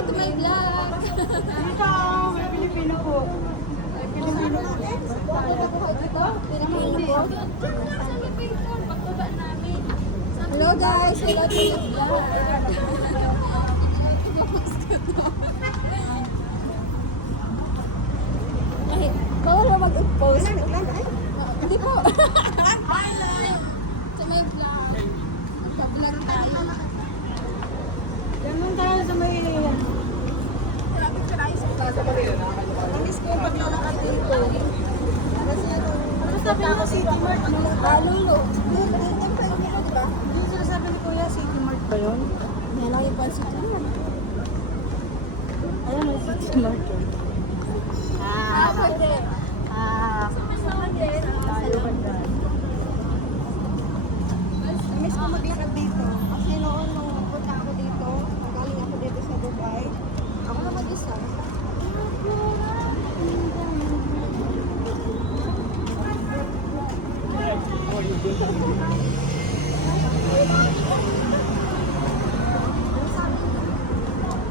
to my vlog. Dito, may Pilipino po. May Pilipino po. Hello guys, hello to my vlog. Ay, bawal na mag-post. Hindi po. Sa my vlog. Nagpa-vlog tayo. Yan lang tayo sa may... Namiss ko yung paglalakad dito. Ano sabi mo, City Mart? Lulo. Diba? Yung sinasabi ni Kuya, City Mart ba yun? Yan lang yung pansit niya. Ayan, may City Mart yun. Pwede. Tayo ba dyan? Namiss ko maglakad dito. Kasi noon nung punta ako dito, nagaling ako dito sa Dubai. Ako na mag-isa.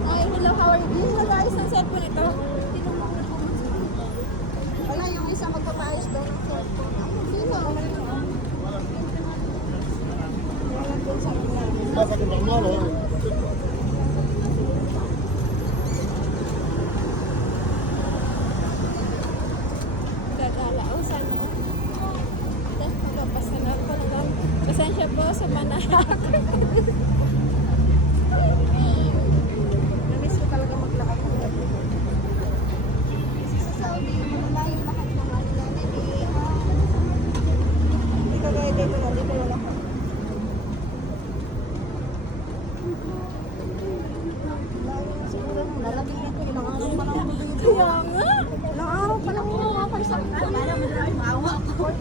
Ay, hello, how are you? Wala, isang cellphone ito. Wala yung isang magpapaayos daw ng cellphone. Ako, sino? Wala doon sa mga. Gagala. Oh, sana. Magpapasalat ko na lang. Pasensya po sa panahak. Namiss ko talaga maglakad ng gabi. Kasi sa Saudi, malayo lahat ng ano namin. Hindi ka gaya dito na. Dito wala ka. Layo na siguro. Lalabing ako. Ilang araw pa lang ako dito. Kaya nga. Ilang araw pa lang ako makapagsak. Kaya madami maawa ako.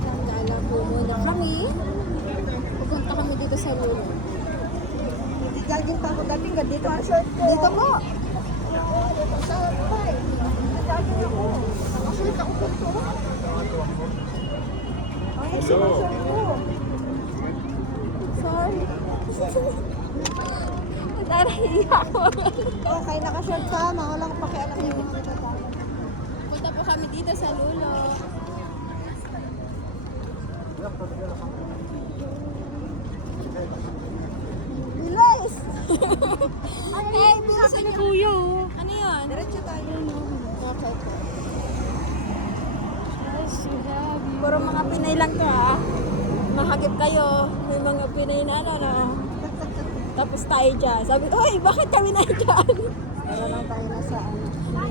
Nagdala po muna kami. Pupunta kami dito sa Lulo. Hindi jogging pa ako dating dito ang short ko. Dito po. Sa bay. Jogging ako. Nakashort ako dito. Ay, sinashort ko. Sorry. Narahiya ako. Okay, nakashort ka. Mga walang pakialam yung mga kita. Punta po kami dito sa Lulo. Bilis! Ay, bilis Sabi ni Kuya, oh. Ano yun? Diretso tayo. Okay po. Nice to have you. Puro mga Pinay lang to ha. Mahagip kayo. May mga Pinay na na. Tapos tayo dyan. Sabi, uy, bakit kami na dyan? Para lang tayo nasa ano.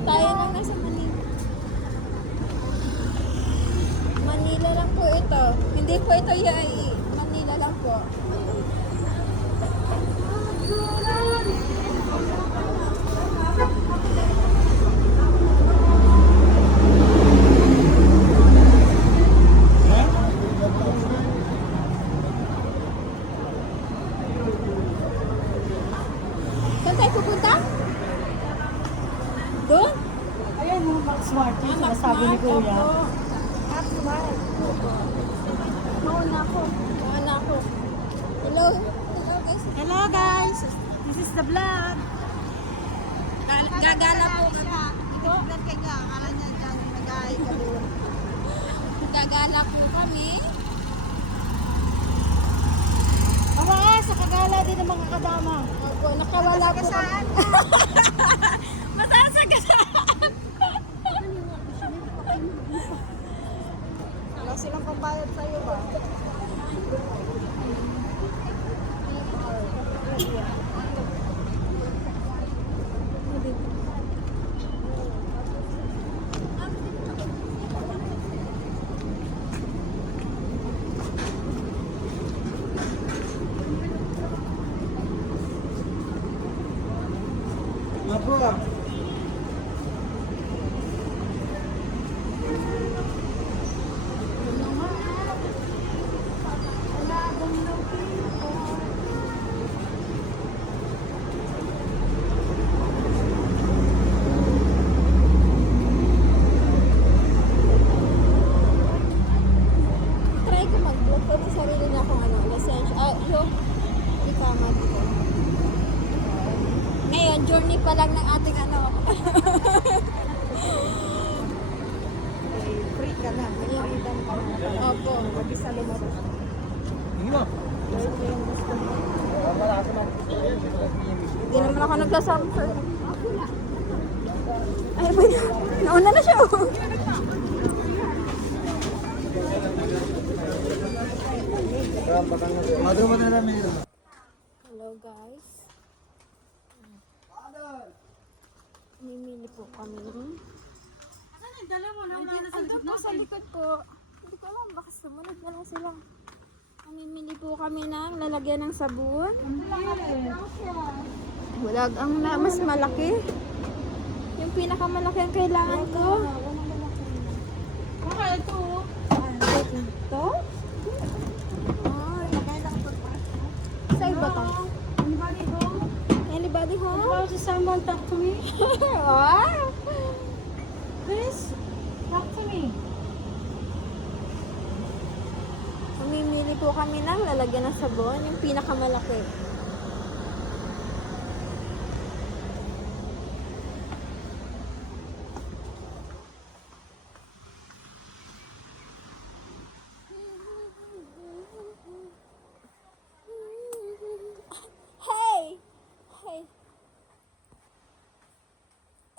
Tayo lang nasa Manila. Manila lang po ito. Hindi po ito UAE. Manila lang po. Saan tayo pupunta? Doon? Ayan, mga Max Smart. Yung sinasabi ni Kuya. Mauna ako. Hello. Hello guys. Hello guys! This is the vlog. Gagala po kami. Vlog kayo nga. Akala niya dyan nag-aay ka doon. Gagala po kami. Awa, sa kagala din ng mga kadama. Opo, nakawala po kami. Masasagasaan. Wala silang pambayad sa'yo ba? Nagka-Samsung. Ay, ba yun? Nauna na siya. Oh. Hello guys. Mimili po kami ng... Saan yung dalawa na wala na sa Andun likod po sa natin? likod po. Hindi ko alam, baka sumunod na lang sila. Mamimili po kami ng lalagyan ng sabon. Wala ang mas malaki. Yung pinakamalaki ang kailangan ko. Baka ito. Wait lang. Ito? Sa iba to? Anybody home? Anybody home? About someone talk to me? Wow! Please, talk to me. Mamimili po kami ng lalagyan ng sabon. Yung pinakamalaki. Hey! Hey!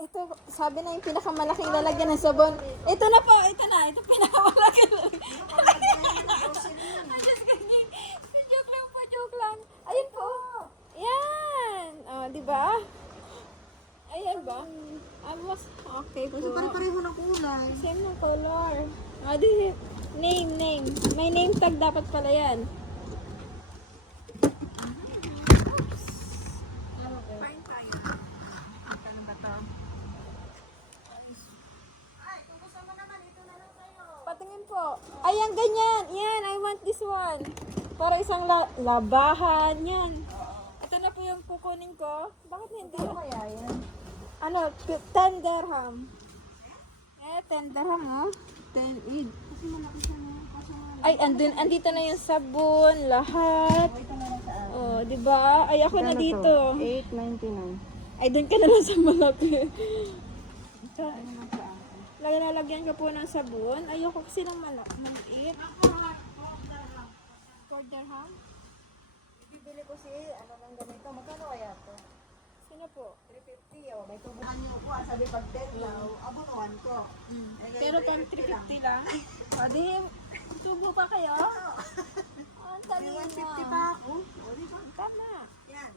Ito, sabi na yung pinakamalaking lalagyan ng sabon. Ito na po, ito na. Ito pinakamalaki. I'm just kidding. Joke lang po, joke lang. Ayun po. Yan. Oh, di ba? Ayan ba? Almost, okay po. Pare-pareho ng kulay. Same ng color. Ah, di, name. May name tag dapat pala yan. Fine tayo. Ano ba to? Patingin po. Ayan, ganyan. Yan, I want this one. Para isang labahan. Yan. Ito na po yung kukunin ko. Bakit hindi? Ano kaya yan? Ano, 10 dirham. 10 dirham, oh. 10 eid. Ay, andito na yung sabon, lahat. Oh, di ba? Ay, ako na dito. 8.99. Ay, doon ka na lang sa malaki. Lalagyan ko po ng sabon. Ayoko kasi ng maliit. 4 dirham? Bibili ko si, ano nang ganito. Magkano kaya to? Sino po? 350 oh. May tubuhan niyo po. Sabi pag 10 daw, abunuhan ko. Pero pang 350 lang. Pwede, tubo pa kayo? Ang talino. 150 pa ako. Tama. Yan.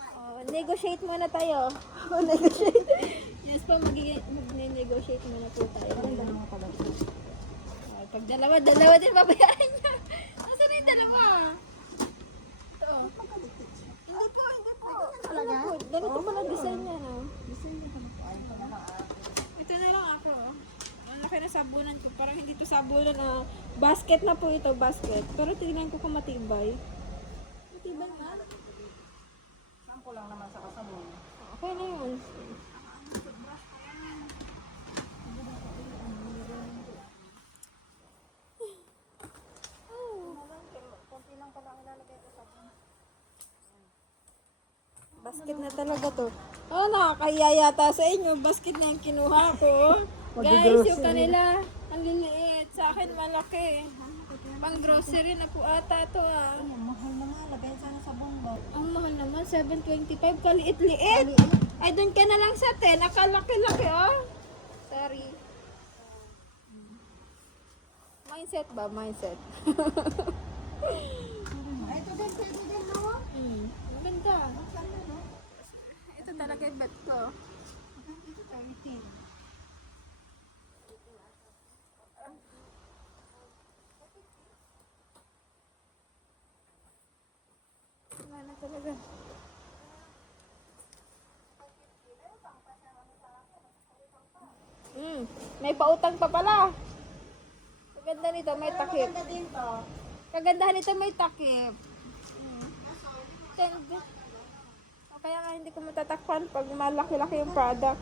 Oh, negotiate muna tayo. Oh, negotiate. Yes po, mag-negotiate muna po tayo. Oh, pag dalawa din babayaran niya. Nasaan na yung dalawa? Ito. Hindi po. Ano po? Ganito pala design niya, no? Ito na lang ako. Ang laki na sabunan ko. Parang hindi to sabunan na basket na po ito, basket. Pero tingnan ko kung matibay. Matibay man. Sampo lang naman sa kasabon. Okay na yun. Basket na talaga to. Oh, nakakahiya yata sa inyo. Basket na yung kinuha ko. Guys, yung kanila, ang liliit. Sa akin, malaki. Pang grocery na po ata to ah. Mahal na nga. Lagay sana sa bomba. Ang mahal naman, 725. Kaliit-liit. Ay, doon ka na lang sa 10. Akalaki-laki, oh. Sorry. Mindset ba? Mindset. Ay, ito din. Pwede din, no? Maganda. Ito talaga yung bet ko. Ito 13. Wala na talaga. May pautang pa pala. Kaganda nito, may takip. Maganda din to. Kagandahan nito, may takip. Tende. O kaya nga hindi ko matatakpan pag malaki-laki yung product.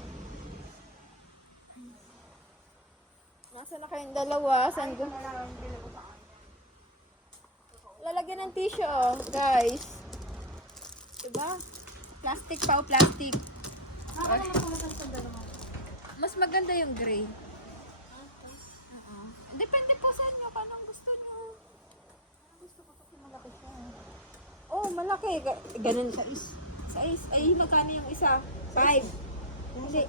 Nasa na kayong dalawa? Saan ko? Lalagyan ng tissue, oh, guys. Diba? Plastic pa o plastic. Mas maganda yung gray. Depende po sa inyo kung anong gusto nyo. Gusto ko kasi malaki siya. Oh, malaki. Ganun. Size Size, ay magkano yung isa? 5. Hindi,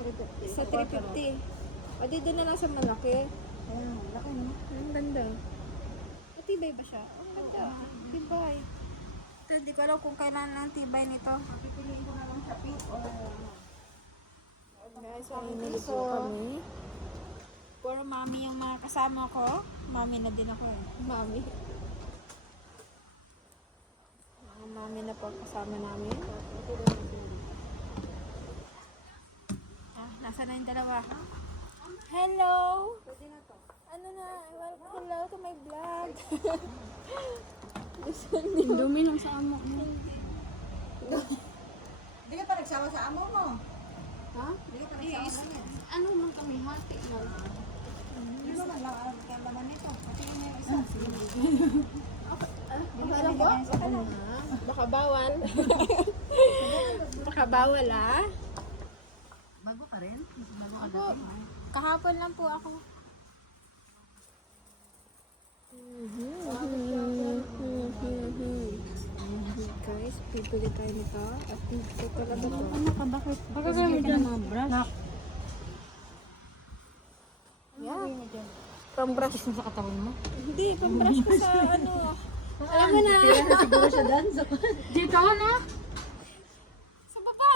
sa 350. O di doon na lang sa malaki. Ayan, laki no? Ang ganda. Matibay ba siya? Ang ganda. Tibay. Ito, hindi ko alam kung kailan ang tibay nito. Pipiliin ko na lang sa pink o... Guys, mamimili po kami. Puro mami yung mga kasama ko. Mami na din ako eh. Mami. Mga mami na po ang kasama namin. Ah, nasa na yung dalawa? Hello! Ano na? Hello to my vlog. Dumi lang sa amo mo. Hindi ka pa nagsawa sa amo mo. Ha? Hindi ka pa nagsawa sa niya. Ano man kami, hati lang. Hindi mo man lang kaya laman nito. Pati yung may isa. Alam po? Baka bawal. Baka bawal ah. Bago ka rin? Mas bago ka Ako, kahapon lang po ako. Guys, pipili tayo nito. At ito talaga to. Ano ka, bakit? Baka kami dyan mga brush. Yeah. Pambrush. Gusto sa katawan mo? Hindi, pambrush ko sa ano. Alam mo na. siguro siya dan. Dito na? Sa baba.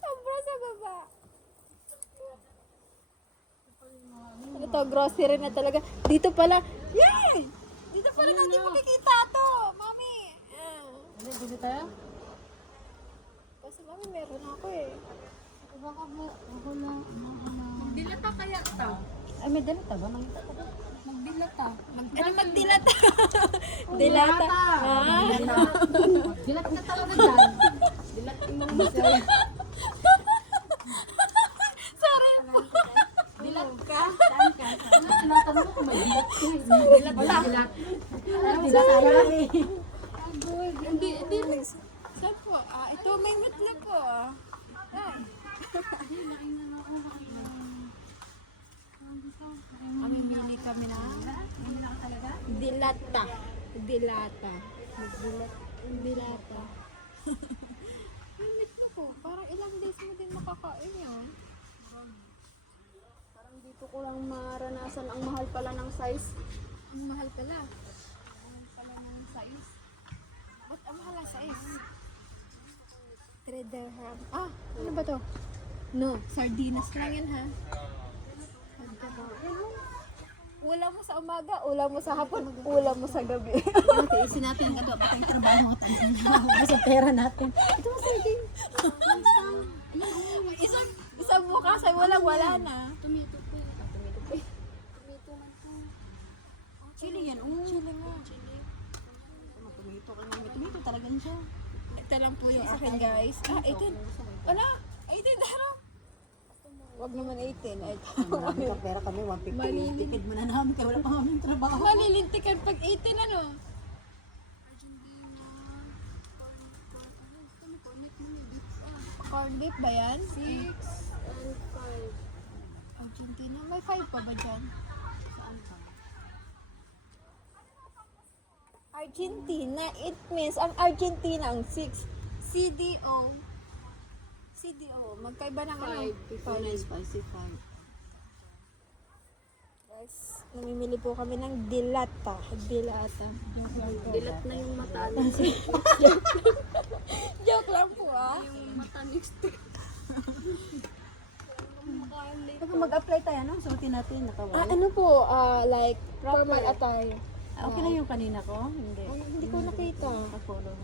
Pambrush sa baba. Ito, grocery na talaga. Dito pala. Yay! Dito pala natin makikita to. Mami. Dito tayo? Kasi mami, meron ako eh. Baka mo, ako lang, Magdilata kaya to? Ay, may dalata ba? Magdilata. Ano magdilata? Dilata. Ah. Dilat na talaga dyan. Dilat mo mo siya. Sorry. Dilat ka? Saan ka? Ano tinatanong mo kung may dilat ko? Dilat ba? Dilat. Dilat tayo eh. Hindi. Saan po? Ah, ito may mitla po. Ah. Mamimili kami na. Dilata. Dilata. Dilata. May mitla po. Parang ilang days mo din makakain yan. Parang dito ko lang maranasan ang mahal pala ng size. Ang mahal pala. Ang pala ng size. Ba't ang mahal ang size? 3 dirham. Ah, ano ba to? No, sardinas lang yan ha. Ulam mo sa umaga, ulam mo sa hapon, ulam mo sa gabi. Isin natin ang ano, patay trabaho mo tayo. Kasi pera natin. Ito ang sardine. isang bukas ay wala na. Tomato po. Chili yan. Chili nga. Tumito ka namin. Tumito talaga siya. Ito lang po yung akin guys. Ah, 18. Wala, 18 daro. Wag naman 18. Ay, Marami ka pera kami. 150. Malili- Tikid mo na namin. Kaya wala pa kami trabaho. malilintikan pag 18 ano? Corn beef ba yan? 6 and 5. Argentina. May 5 pa ba dyan? Saan ka? Argentina. It means ang Argentina ang 6. CDO. CDO. Magkaiba ng ano? 5. Spicy 5. Guys, namimili po kami ng dilata. Dilata. Dilat na yung mata. Joke lang po ah. Yung mata next to. Pag mag-apply tayo, no? Suotin natin. Ah, Nakawal. ano po? Like, formal attire. Okay na yung kanina ko? Hindi. Ano, hindi ko nakita. Follow.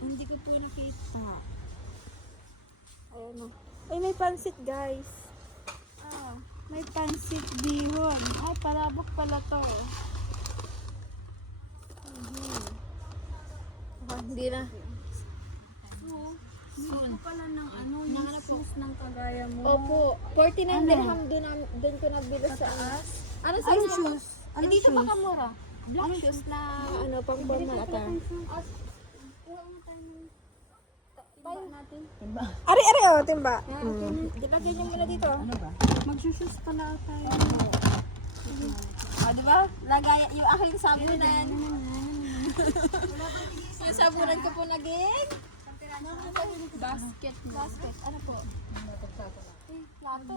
Hindi ko po nakita. Ayan o. Ay, may pansit guys. Ah, may pansit bihon. Ay, palabok pala to. Hindi na. Soon. pala ng ano, yung shoes ng kagaya mo. Opo, 49 dirham doon ko nabili sa ano sa Anong shoes? Eh, dito makamura. Black shoes na ano, pang formal attire. natin. Ari, oh, timba. Dilagyan niyo muna dito. Ano ba? Magsusus pala tayo. Ah, di ba? Lagay yung aking sabi na yan. Yung sabunan ko po naging? Basket. Basket. Ano po? Plato.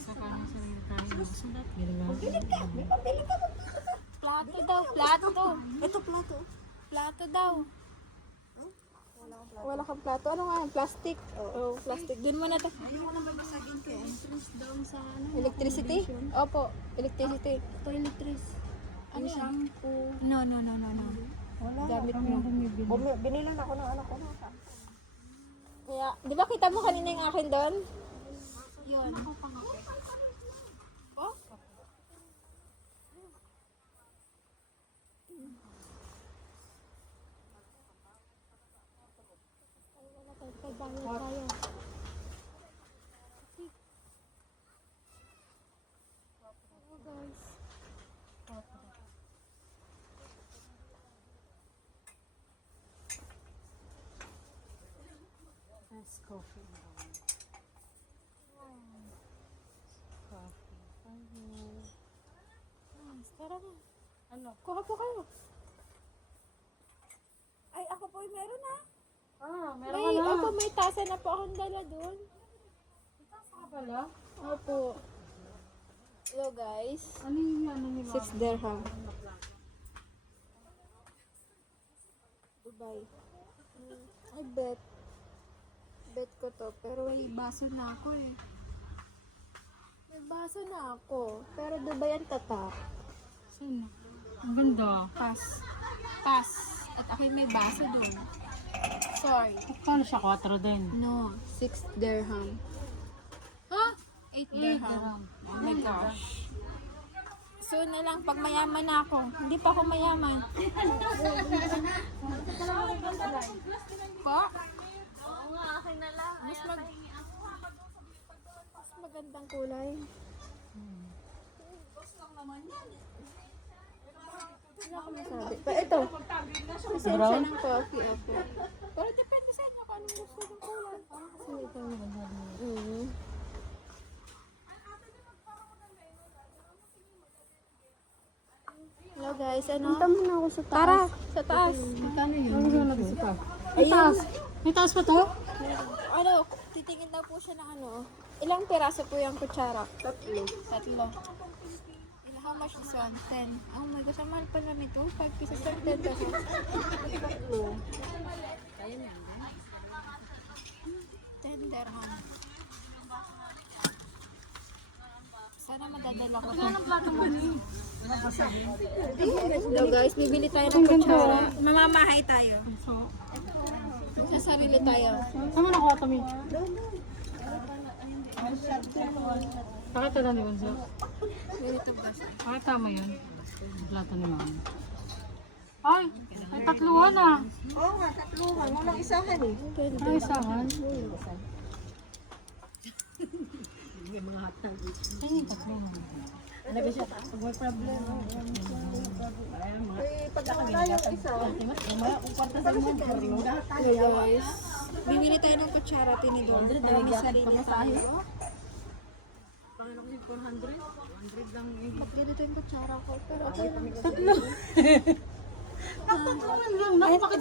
Saka ng sarili tayo masulat. Pabili ka. May pabili ka. Plato daw. Plato. Ito plato. Plato daw. Wala kang plato. Ano nga? Plastic. Oh, plastic. Doon mo na to. Ayaw na babasagin ko. Entrance down sa ano. Electricity? Opo. Electricity. Toiletries. Ano yan? Shampoo. No. Gamit mo. Binilan ako ng anak ko. Kaya, di ba kita mo kanina yung akin doon? Yun. Oh? Nice coffee. Tara na. Ano? Kuha po kayo. Ay, ako po meron na. Meron May, ka na. ako may tasa na po akong dala doon. Saka pala? Opo. Hello guys. Ano yung ano ni Mama? 6 dirham. Dubai. I bet. Bet ko to. Pero may baso na ako eh. May baso na ako. Pero Dubai ang tatak. Saan? Ang ganda. Pass. Pass. At ako yung may baso doon. Sorry. Paano siya? 4 din. No. 6 dirham. Ha? 8 dirham. Oh my gosh. Soon na lang pag mayaman na ako. Hindi pa ako mayaman. Po? Oo nga, akin na lang. Mas magandang kulay. Wala akong masabi. Pa, ito. Lisensya ng coffee. Opo. Pero depende sa inyo kung anong gusto ng kulay. Kasi ito yung ganda. Hello guys, ano? Punta muna ako sa taas. Tara, sa taas. Magkano yun? Ano yung nag-isa pa? May Ayun. taas. May taas pa to? Ano, titingin daw po siya ng ano. Ilang piraso po yung kutsara? Tatlo. How much is one? 10. Oh my gosh, ang mahal pa namin ito. 5 pieces lang 10 pesos. 10 dirham. Sana madadala ko. Magkano ang plato mo ni? Hello guys, bibili tayo ng kutsara. Mamamahay tayo. So, Sa sarili tayo. saan mo nakuha ito, Mi? Pakita na ni Bunso. Ganito ba siya? Pakita mo yun. Ang plato ni Mama. Ay, may tatluhan ah. Oo nga, tatluhan. Walang isahan eh. Ay, isahan. May mga hatag. Ay, yung tatluhan. Alaga siya. Pag may problem. Ayan, mga. Pag ako na yung isa. Kung kwarta sa mga Hello guys. Bibili tayo ng kutsara, tinidor. Para may sarili tayo. Panginoon ko 400. 100 lang eh. Ba't ganito yung kutsara ko? Pero okay lang.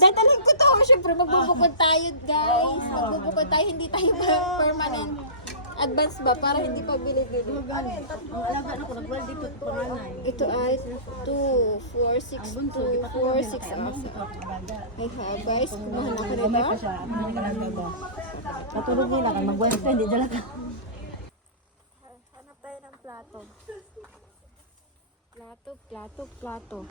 Dadalhin ko to. Siyempre, magbubukod tayo, guys. Magbubukod tayo. Hindi tayo permanent. Advance ba? Para hindi pa bili-bili. Ang alaga na ko, nagwal dito sa panganay. Ito ay 2, 4, 6, 2, 4, 6. Ay ha, guys. Kumahan ako rin ba? Natulog nila kan magwal ka, hindi dala ka. Hanap tayo ng plato. Plato.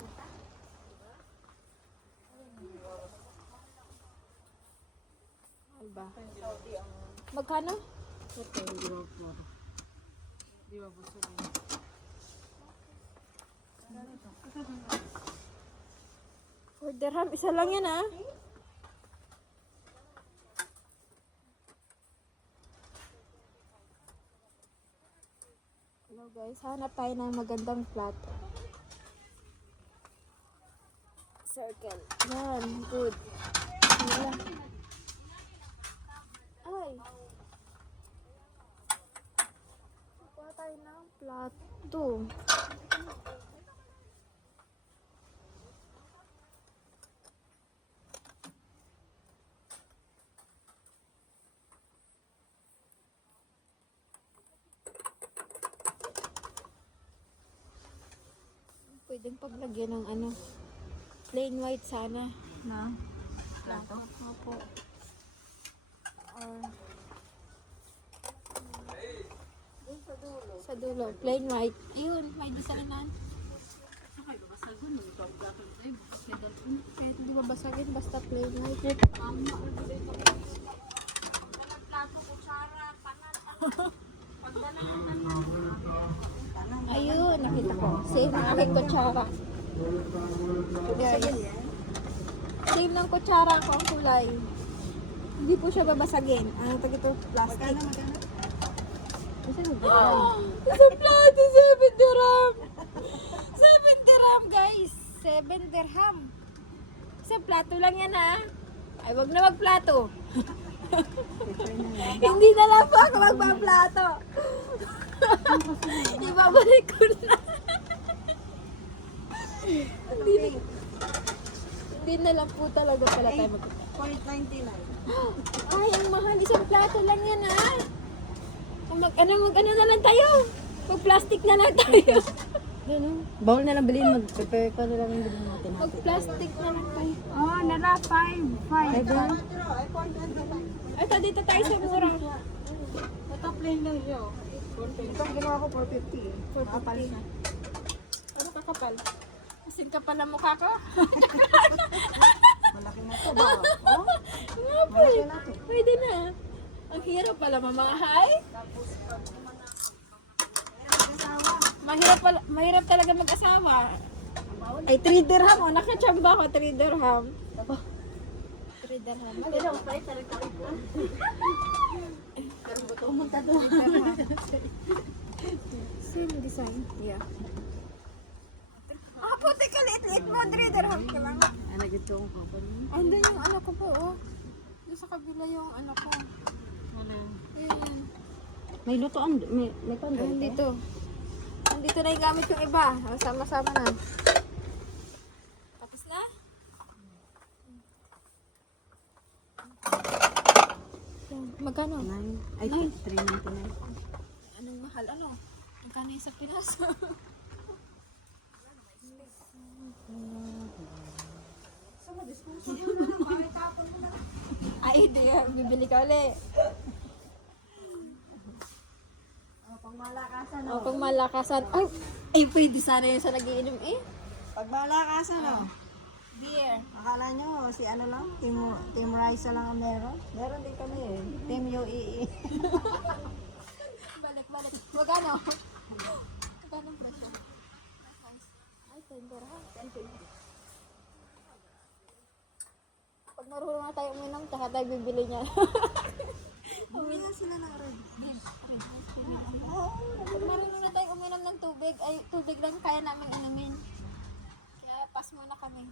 Ano ba? Magkano? For dirham, isa lang yan ah. Hello guys, hanap tayo ng magandang plato. Circle. Yan, good. Wala. Ay. Kuha tayo ng plato. Pwedeng paglagyan ng ano, plain white sana. Na? Plato? Opo. Or, sa dulo, plain white. Ayun, may disalinan. Sakay, babasagon mo. Ikaw ang black and gray. Kaya dalpon. Kahit hindi babasagin, basta plain white. Ayun, nakita ko. Same ang aking kutsara. Guys. Same ng kutsara ko ang kulay. Hindi po siya babasagin. Ano tag ito? Plastic. Isang plato, 7 dirham. 7 dirham, guys. 7 dirham. Isang plato lang yan, ha? Ay, wag na magplato. Hindi na lang po ako magpaplato. Ibabalik ko na. Hindi na lang po talaga pala tayo magpaplato. 0.99. Ay, ang mahal. Isang plato lang yan, ha? Ano na lang tayo? Mag-plastic na lang tayo. Bawal na lang bilhin, mag-prepare ka na lang yung bilhin natin. Mag-plastic na lang tayo. Oh, nala, 5. 5. Ito, dito tayo sa mura. Ito plain lang yun. Ito ang ginawa ko 450 eh. 450. Ano kakapal? Kasing kapal ang mukha ko. Malaki na ito ba? Oh? Nga po eh. Pwede na. Ang hirap pala mamahay. Mahirap talaga mag-asawa. Ay, 3 dirham. Oh, nakachamba ko, 3 dirham. 3 dirham. Same design. Yeah. Ah, puti ka liit-liit mo. 3 dirham ka lang. Ano gito ang kapal? Andun yung anak ko po, oh. Yung sa kabila yung anak ko. Wala. Ayun. May lutoan, may pando. Ayun dito. Nandito na yung gamit yung iba. Oh, sama-sama na. Tapos na? Yan. Magkano? Ay, 399. Anong mahal? Ano? Magkano yung sa Pinas? Ay, hindi. Bibili ka ulit. Pang malakasan O, pang malakasan. Ay, pwede sana yun sa nagiinom eh. Pag malakasan Beer. Akala nyo si ano lang, Team Raisa lang ang meron? Meron din kami eh. Team UEE. Balik. Magkano? Magkano ang presyo? Ay, 10 dirham. Pag marunong na tayo uminom, tsaka tayo bibili niya. Uminom sila ng red. Pag marunong na tayo uminom ng tubig, ay tubig lang kaya namin inumin. Kaya pass muna kami.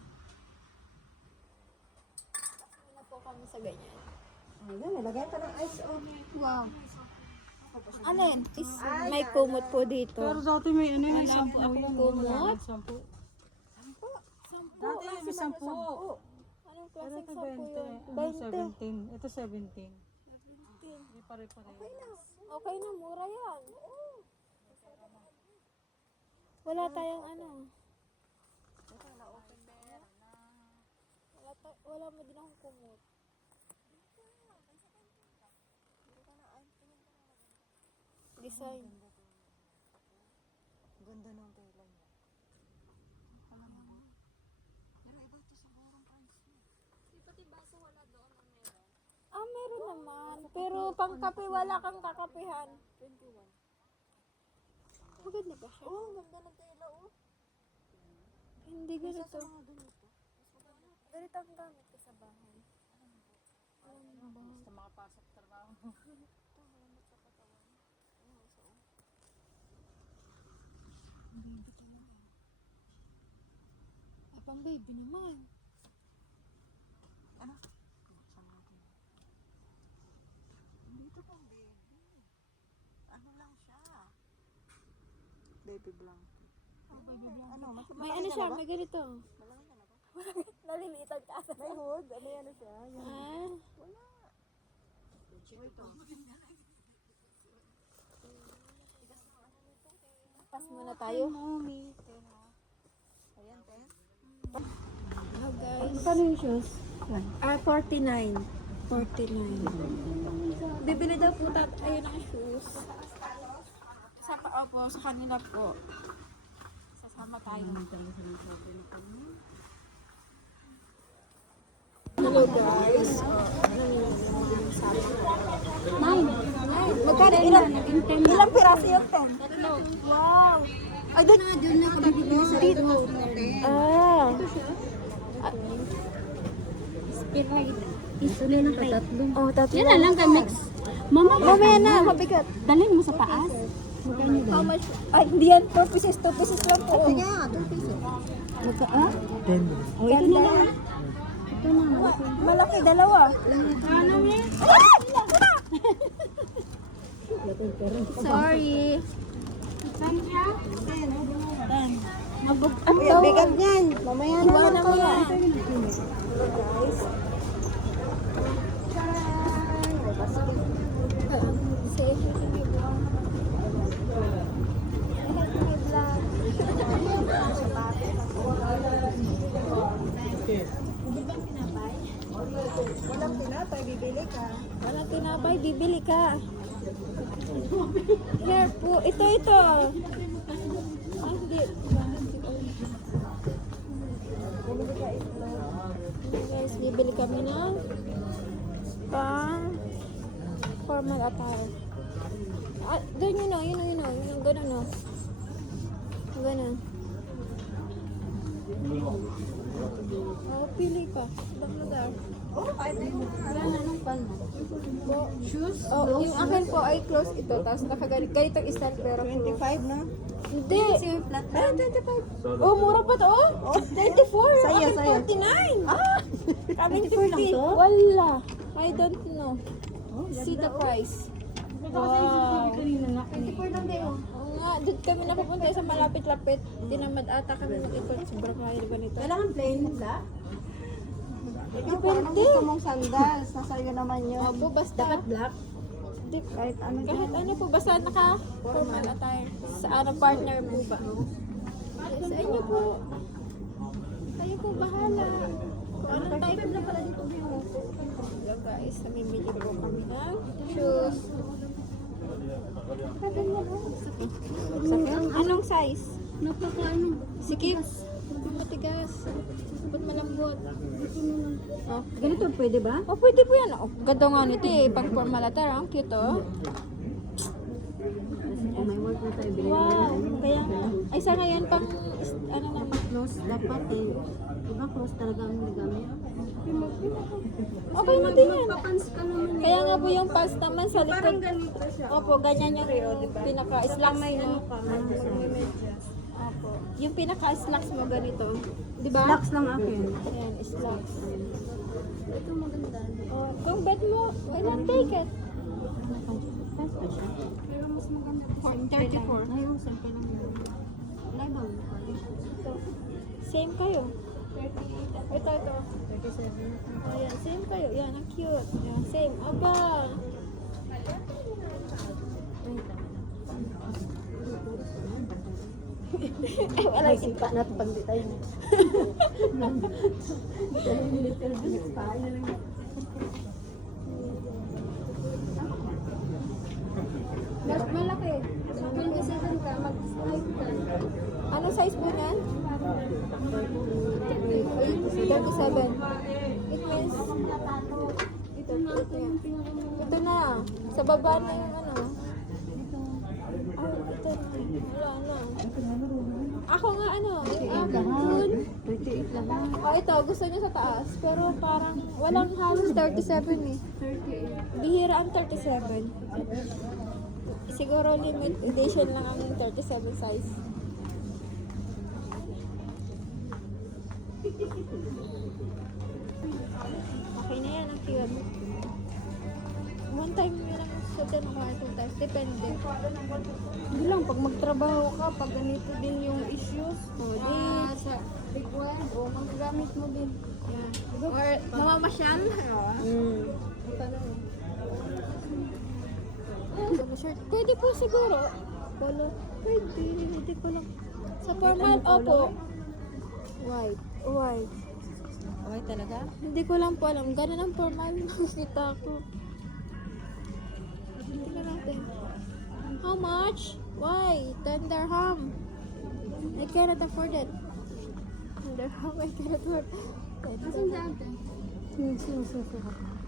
Pass muna po kami sa ganyan. Ayan, nilagay ka ng ice on. Wow. Alin? May kumot po dito. Pero dati may ano yung Wala po akong kumot. sampu. Sampo. Dati may sampu. Anong Pero klaseng ito sampo 20. yun? Ano 20. 17. Ito 17. Hindi pare-pare. Okay na, mura yan. Wala tayong ano. Wala mo din akong kumot. Design. Ganda ng tela niya. Ah, meron naman. Pero pang kape, wala kang kakapihan. 21. Maganda ba siya? Oh, ganda ng tela oh. Hindi ganito. Ganito ang gamit ko sa bahay. Basta makapasok trabaho. Ay, pang baby naman. Dito pang baby. Ano lang siya? Baby blanket. Ano, May ano siya, may ganito. Nalilitan ka sa May hood. Ano yan siya? Yung Ah, pass muna tayo. mommy. Tela. Oh, guys. Magkano yung shoes? 49. 49. Bibili daw po ayun ang shoes. Opo, sa kanila po. Sasama tayo. Hello guys. Magkano? Ilang piraso yung 10? Tatlo. Wow. Ay, doon. Doon na kami bibili sa rito. Ah. Spirit. Ito na lang kay tatlo. Oh, tatlo. Yan na lang kay Mix. Mama, Mamaya na, mabigat. dalhin mo sa taas. How much? Ay, hindi yan. 2 pieces. 2 pieces lang po. Ito niya, 2 pieces. Oh, ito na lang. Ito na, malaki. Malaki, dalawa. Ano niya? Sorry. Sandra? Ang bigat niyan. Mamaya na mo yan. Guys. Walang tinapay, bibili ka. Walang tinapay, bibili ka. Here po, ito. Ah, hindi. Guys, bibili kami ng pang formal attire. Ah, doon yun o, yung gano'n o. Yung gano'n. Oh, pili ka. Ibang lugar. Wala na nung palma. Shoes? Oh, yung akin po ay close ito. Tapos ganitong stand pero 25, no? Hindi. Kasi yung flat Ay, 25. Oh, mura pa to, oh. 24. Saya, Akin saya. 49. Ah! Kaming 24 lang 50. to? Wala. I don't know. See the price. Wow. 24 lang din. Oo nga, doon kami napupunta sa malapit-lapit. Tinamad ata kami mag-ikot. Sobrang kaya ba nito? Kailangan plain black? Depende. Gusto mong sandals, nasa iyo naman yun. Opo, basta. Dapat black? Kahit ano Kahit ano po, basta naka-formal attire. Sa ano, partner mo ba? Sa inyo po. Kayo po bahala. Kung anong type na pala dito mo. Hello guys, namimili po kami ng shoes. Anong size? Napaka ano? Sige. Matigas. Ba't malambot? Oh, Ganito pwede ba? oh, pwede po yan. Oh, ganda nga nito eh. Pang formal attire. Ang cute oh. Kung may work na tayo, bilhin Wow. Kaya nga. Ay, sana yan pang, ano naman. close dapat eh. Diba close talaga ang gamit? Okay na din yan. Magpapans ka naman. Kaya nga po yung pants naman sa likod. ganito siya. Opo, ganyan yung pinaka-slacks mo. Opo. Yung pinaka-slacks mo ganito. Di ba? Slacks lang akin. Ayan, slacks. Ito maganda. Oh, kung bet mo, why not take it? Pants pa siya. Pero mas maganda. 34. Ay, simple lang yun. Wala daw. Ito. Same kayo. Ito. 37. Ayan, same kayo. Yan, ang cute. Yan, same. Aba. Wala Sipa natin pag di tayo. Mas malaki. 27 ka, mag-size ka. Anong size mo yan? 37. It means, ito na. Sa baba na yung ano. Oh, ito na. Wala na. Ako nga ano, yun. 38 lang. Oh, ito, gusto niya sa taas. Pero parang walang halos 37 eh. 38. Bihira ang 37. Siguro limit edition lang ang 37 size. Okay na yan, ang cute. One time yun lang suot na mga 2 times. Depende. Hindi lang, pag magtrabaho ka, pag ganito din yung issues, O, di, sa big one, o magagamit mo din. or mamamasyal. Polo shirt. Pwede po siguro. Polo. Pwede ko lang. Sa formal, opo. White. White. Okay talaga? Hindi ko lang po alam. Ganun ang formal nakikita ko. Tingnan natin. How much? Why? 10 dirham. I cannot afford it. 10 dirham, I cannot afford it. Asan dyan? Sinusuko ka.